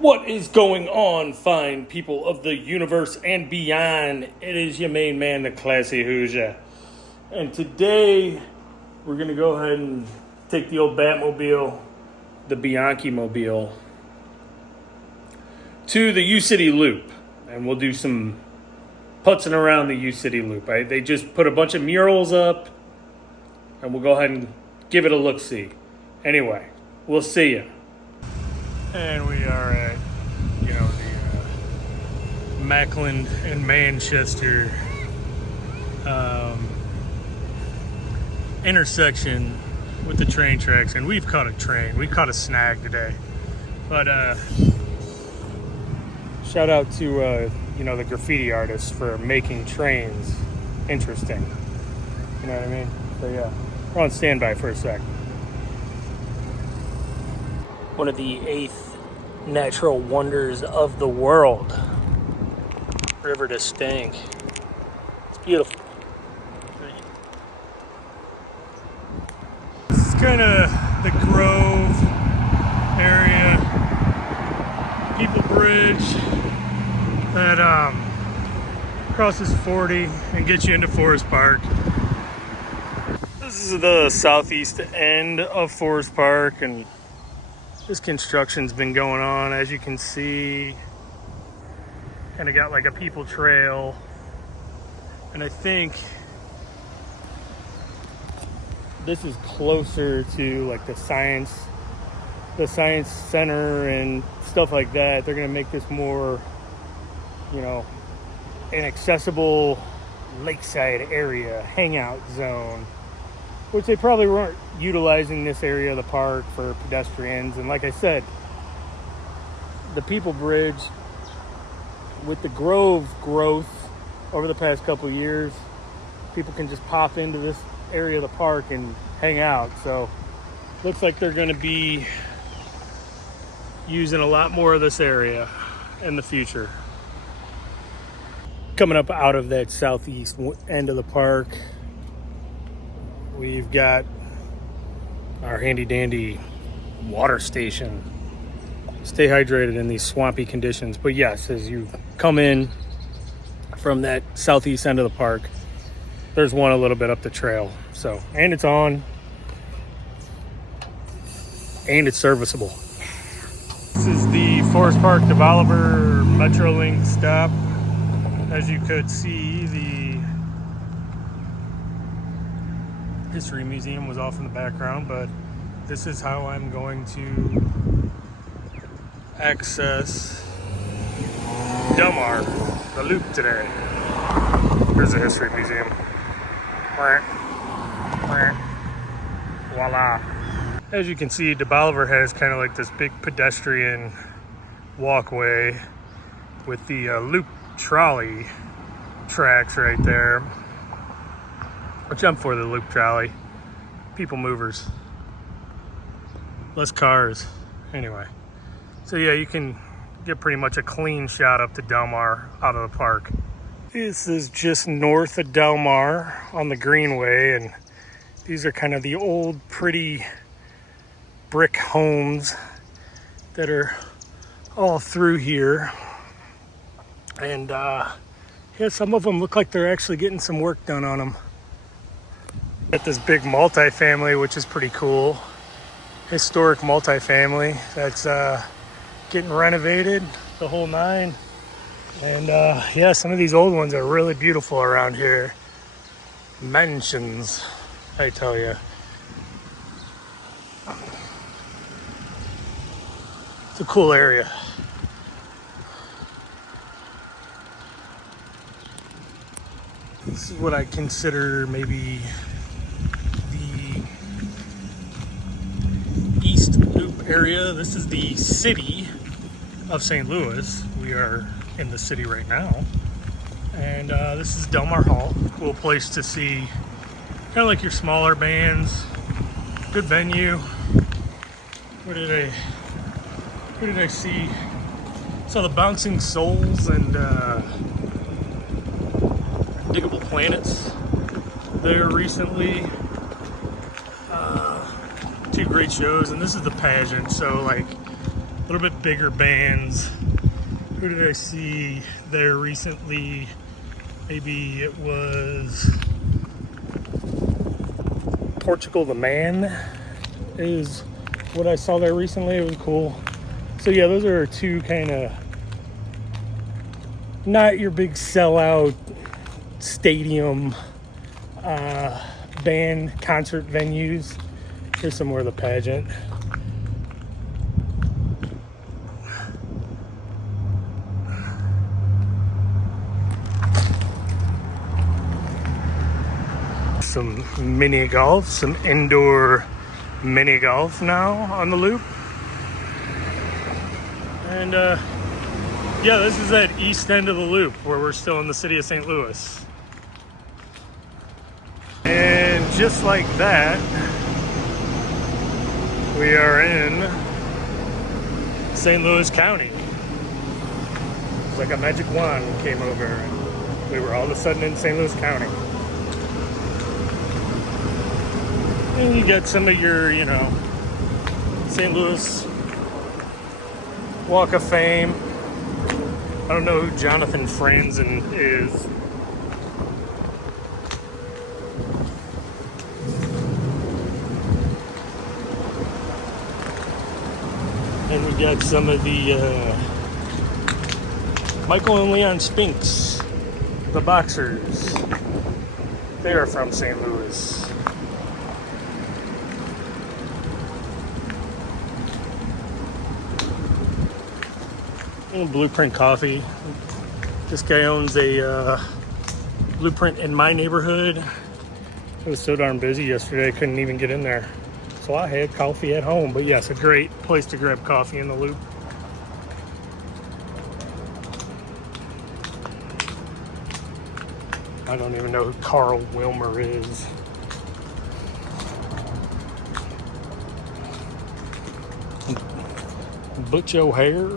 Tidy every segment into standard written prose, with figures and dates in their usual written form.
What is going on, fine people of the universe and beyond? It is your main man, the Classy Hoosier. And today, we're going to go ahead and take the old Batmobile, the Bianchi Mobile, to the U-City Loop. And we'll do some putzing around the U-City Loop. They just put a bunch of murals up, and we'll go ahead and give it a look-see. Anyway, we'll see ya. And we are at, the Mackland and Manchester intersection with the train tracks. And we've caught a train. We caught a snag today. But shout out to, the graffiti artists for making trains interesting. You know what I mean? So yeah, we're on standby for a sec. One of the 8th natural wonders of the world. River to Stank. It's beautiful. This is kind of the Grove area. People Bridge that crosses 40 and gets you into Forest Park. This is the southeast end of Forest Park, and this construction's been going on, as you can see. Kind of got like a people trail, and I think this is closer to like the science center and stuff like that. They're gonna make this more, an accessible lakeside area, hangout zone, which they probably weren't utilizing this area of the park for pedestrians. And like I said, the People Bridge, with the Grove growth over the past couple of years, people can just pop into this area of the park and hang out. So looks like they're going to be using a lot more of this area in the future. Coming up out of that southeast end of the park, we've got our handy dandy water station. Stay hydrated in these swampy conditions. But yes, as you come in from that southeast end of the park, there's one a little bit up the trail. So, and it's on, and it's serviceable. This is the Forest Park Developer Metrolink stop. As you could see, the History Museum was off in the background, but this is how I'm going to access Delmar, the loop today. Here's the History Museum. Voila. As you can see, DeBolivar has kind of like this big pedestrian walkway with the loop trolley tracks right there. I'll jump for the loop trolley. People movers. Less cars. Anyway. So yeah, you can get pretty much a clean shot up to Delmar out of the park. This is just north of Delmar on the Greenway, and these are kind of the old pretty brick homes that are all through here. And some of them look like they're actually getting some work done on them. Got this big multifamily, which is pretty cool. Historic multifamily that's getting renovated, the whole nine. And some of these old ones are really beautiful around here. Mansions, I tell you. It's a cool area. This is what I consider maybe the East Loop area. This is the city of St. Louis. We are in the city right now. And this is Delmar Hall. Cool place to see kind of like your smaller bands. Good venue. What did I see? Saw the Bouncing Souls and Diggable Planets there recently. Two great shows, and this is the pageant, so like little bit bigger bands. Who did I see there recently? Maybe it was Portugal the Man is what I saw there recently. It was cool. So yeah, those are two kind of not your big sellout stadium band concert venues. Here's some more of the pageant. Some mini golf, some indoor mini golf now on the loop. And yeah, this is that east end of the loop where we're still in the city of St. Louis. And just like that, we are in St. Louis County. It's like a magic wand came over and we were all of a sudden in St. Louis County. And you get some of your, you know, St. Louis Walk of Fame. I don't know who Jonathan Franzen is. And we got some of the Michael and Leon Spinks, the boxers. They are from St. Louis. Blueprint Coffee. This guy owns a Blueprint in my neighborhood. It was so darn busy yesterday, I couldn't even get in there. So I had coffee at home. But yes, a great place to grab coffee in the loop. I don't even know who Carl Wilmer is. Butch O'Hare.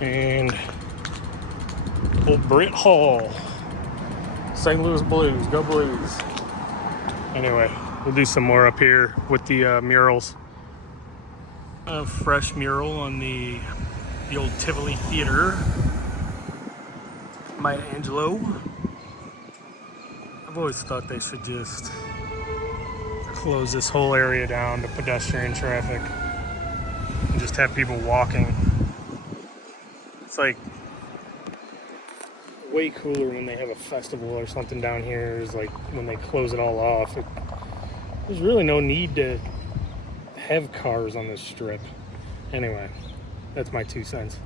And old Britt Hall. St. Louis Blues, go Blues. Anyway, we'll do some more up here with the murals. A fresh mural on the old Tivoli Theater. Maya Angelou. I've always thought they should just close this whole area down to pedestrian traffic and just have people walking. It's like way cooler when they have a festival or something down here. Is like when they close it all off. There's really no need to have cars on this strip. Anyway, that's my 2 cents.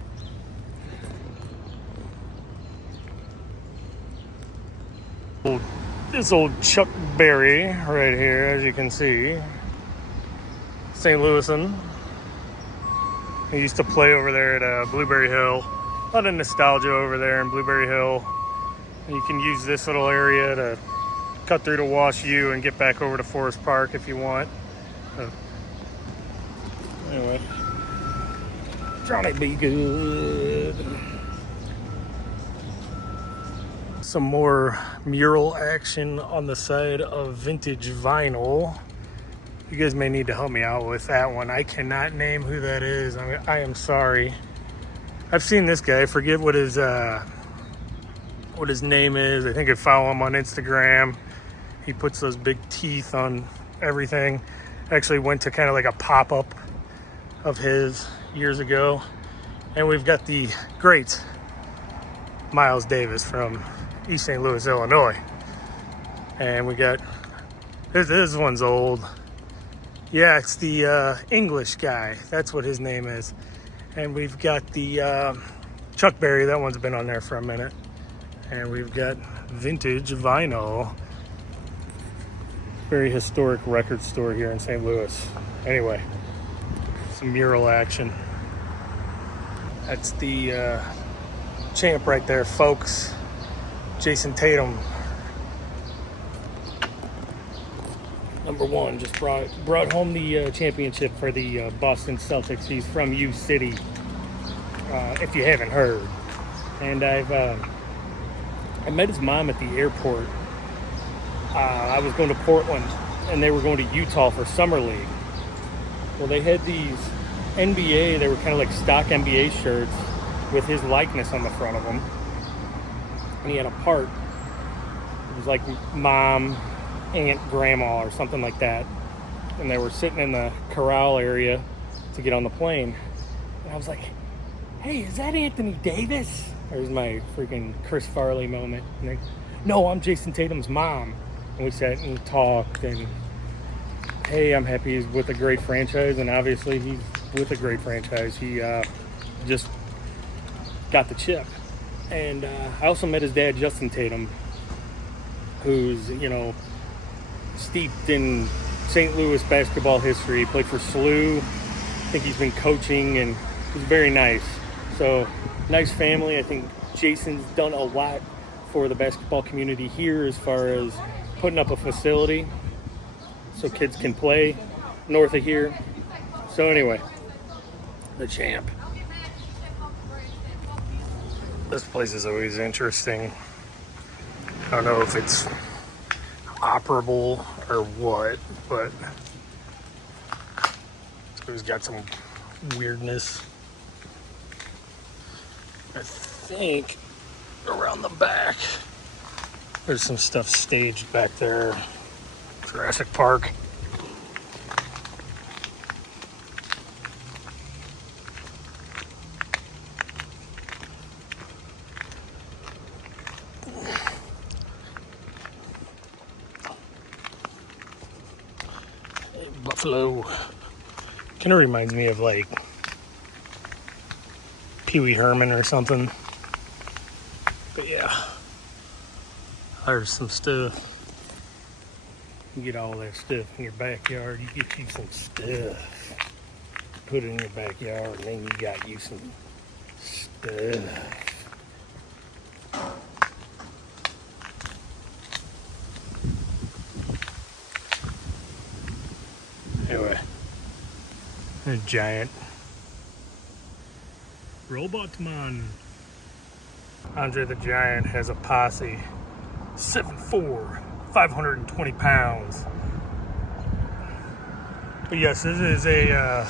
This old Chuck Berry right here, as you can see. St. Louisan. He used to play over there at Blueberry Hill. A lot of nostalgia over there in Blueberry Hill. And you can use this little area to cut through to Wash U and get back over to Forest Park if you want. Anyway, Johnny be good. Some more mural action on the side of Vintage Vinyl. You guys may need to help me out with that one. I cannot name who that is. I am sorry. I've seen this guy. I forget what his name is. I think I follow him on Instagram. He puts those big teeth on everything. Actually went to kind of like a pop-up of his years ago. And we've got the great Miles Davis from East St. Louis, Illinois. And we got, this one's old. Yeah, it's the English guy. That's what his name is. And we've got the Chuck Berry. That one's been on there for a minute. And we've got Vintage Vinyl. Very historic record store here in St. Louis. Anyway, some mural action. That's the champ right there, folks. Jason Tatum. #1, just brought home the championship for the Boston Celtics. He's from U City, if you haven't heard. And I met his mom at the airport. I was going to Portland and they were going to Utah for summer league. Well, they had these NBA, they were kind of like stock NBA shirts with his likeness on the front of them. And he had a part. It was like mom, aunt, grandma, or something like that. And they were sitting in the corral area to get on the plane. And I was like, hey, is that Anthony Davis? There's my freaking Chris Farley moment. And they, no, I'm Jason Tatum's mom. And we sat and talked, and hey, I'm happy he's with a great franchise, and obviously he's with a great franchise. He just got the chip. And I also met his dad, Justin Tatum, who's, you know, steeped in St. Louis basketball history. He played for SLU. I think he's been coaching, and he's very nice. So, nice family. I think Jason's done a lot for the basketball community here as far as putting up a facility so kids can play north of here. So anyway, the champ. This place is always interesting. I don't know if it's operable or what, but it's always got some weirdness. I think around the back there's some stuff staged back there. Jurassic Park. Buffalo. Kind of reminds me of like Pee Wee Herman or something. But yeah, there's some stuff. You get all that stuff in your backyard, you get you some stuff. Put it in your backyard, and then you got you some stuff. Anyway, a giant robot man. Andre the Giant has a posse, 7'4", 520 pounds. But yes, this is a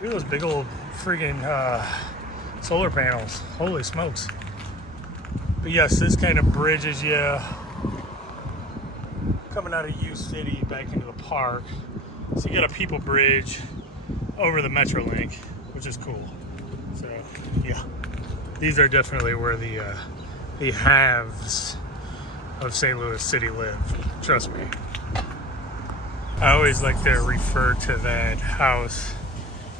look at those big old friggin' solar panels. Holy smokes. But yes, this kind of bridges you coming out of U City back into the park. So you got a people bridge over the Metrolink, which is cool. So yeah, these are definitely where the haves of St. Louis City live. Trust me. I always like to refer to that house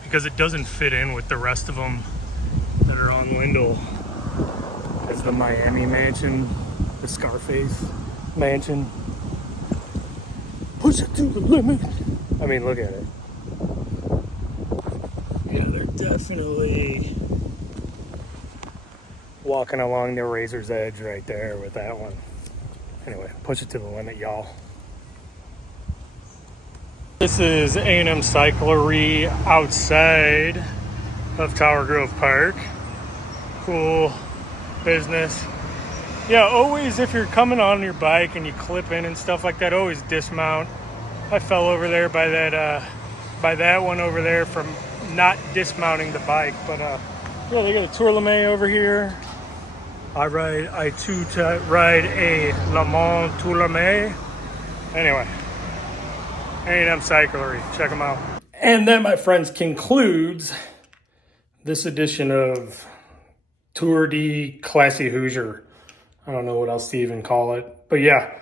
because it doesn't fit in with the rest of them that are on Wendell as the Miami mansion, the Scarface mansion. Push it to the limit. I mean, look at it. Yeah, they're definitely walking along the razor's edge right there with that one. Anyway, push it to the limit, y'all. This is A&M Cyclery outside of Tower Grove Park. Cool business. Yeah, always if you're coming on your bike and you clip in and stuff like that, always dismount. I fell over there by that one over there from not dismounting the bike. But yeah, they got a Tour Le Mans over here. I too ride a Le Mans Tour Le Mans. Anyway, A&M Cyclery, check them out. And that, my friends, concludes this edition of Tour de Classy Hoosier. I don't know what else to even call it. But yeah,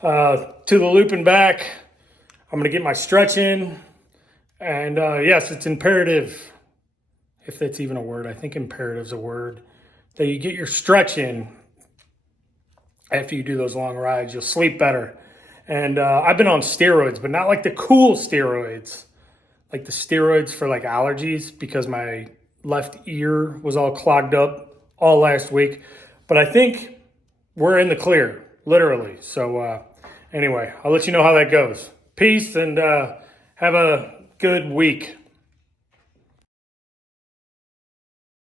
to the loop and back. I'm going to get my stretch in. And yes, it's imperative, if that's even a word. I think imperative's a word. That you get your stretch in after you do those long rides. You'll sleep better. And I've been on steroids, but not like the cool steroids. Like the steroids for like allergies, because my left ear was all clogged up all last week. But I think we're in the clear, literally. So anyway, I'll let you know how that goes. Peace, and have a good week.